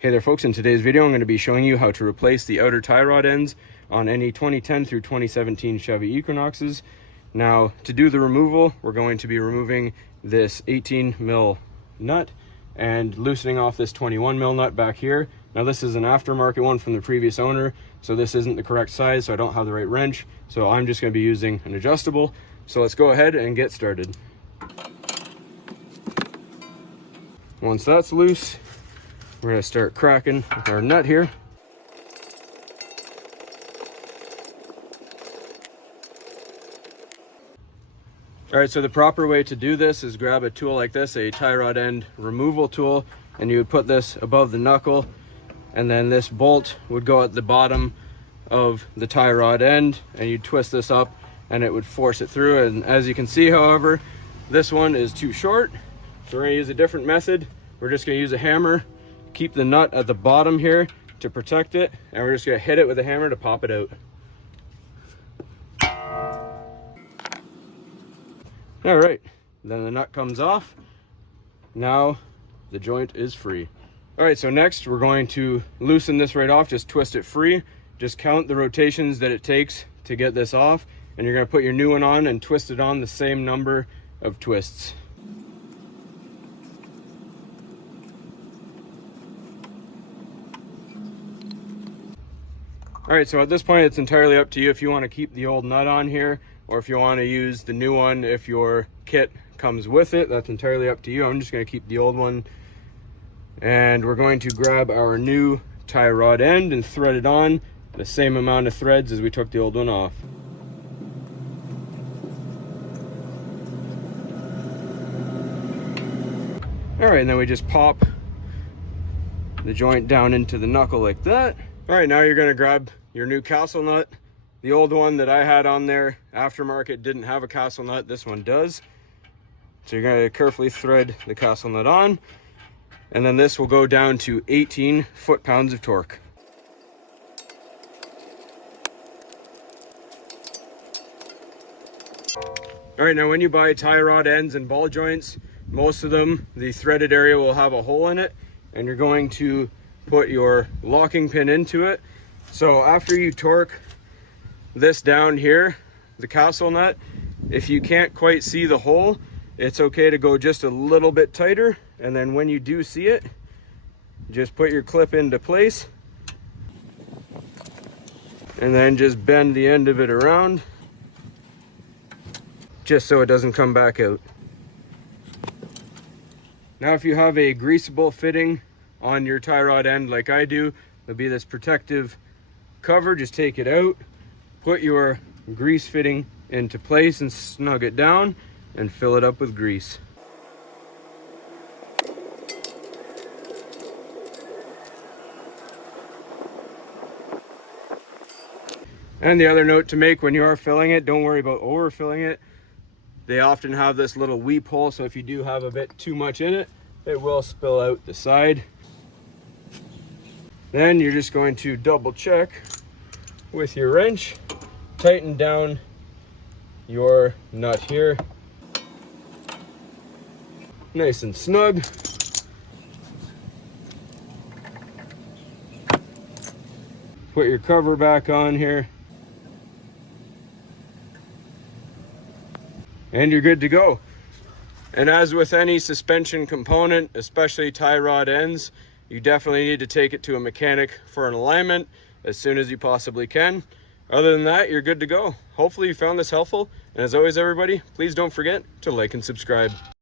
Hey there folks, in today's video I'm going to be showing you how to replace the outer tie rod ends on any 2010 through 2017 Chevy Equinoxes. Now to do the removal, we're going to be removing this 18 mil nut and loosening off this 21 mil nut back here. Now this is an aftermarket one from the previous owner, so this isn't the correct size, so I don't have the right wrench, so I'm just going to be using an adjustable. So let's go ahead and get started. Once that's loose, we're going to start cracking our nut here. All right, so the proper way to do this is grab a tool like this, a tie rod end removal tool, and you would put this above the knuckle, and then this bolt would go at the bottom of the tie rod end, and you'd twist this up and it would force it through. And as you can see, however, this one is too short, so we're going to use a different method. We're just going to use a hammer, keep the nut at the bottom here to protect it, and we're just going to hit it with a hammer to pop it out. All right, then the nut comes off. Now the joint is free. All right, so next we're going to loosen this right off, just twist it free. Just count the rotations that it takes to get this off, and you're going to put your new one on and twist it on the same number of twists. All right, so at this point, it's entirely up to you if you want to keep the old nut on here or if you want to use the new one. If your kit comes with it, that's entirely up to you. I'm just going to keep the old one. And we're going to grab our new tie rod end and thread it on the same amount of threads as we took the old one off. All right, and then we just pop the joint down into the knuckle like that. All right, now you're going to grab your new castle nut. The old one that I had on there, aftermarket, didn't have a castle nut. This one does. So you're going to carefully thread the castle nut on, and then this will go down to 18 foot-pounds of torque. All right, now when you buy tie rod ends and ball joints, most of them, the threaded area will have a hole in it, and you're going to put your locking pin into it. So after you torque this down here, the castle nut, if you can't quite see the hole, it's okay to go just a little bit tighter, and then when you do see it, just put your clip into place and then just bend the end of it around just so it doesn't come back out. Now if you have a greasable fitting on your tie rod end like I do, there'll be this protective cover. Just take it out, put your grease fitting into place and snug it down and fill it up with grease. And the other note to make when you are filling it, don't worry about overfilling it. They often have this little weep hole, so if you do have a bit too much in it, it will spill out the side. Then you're just going to double check with your wrench, tighten down your nut here, nice and snug. Put your cover back on here, and you're good to go. And as with any suspension component, especially tie rod ends, you definitely need to take it to a mechanic for an alignment as soon as you possibly can. Other than that, you're good to go. Hopefully you found this helpful. And as always, everybody, please don't forget to like and subscribe.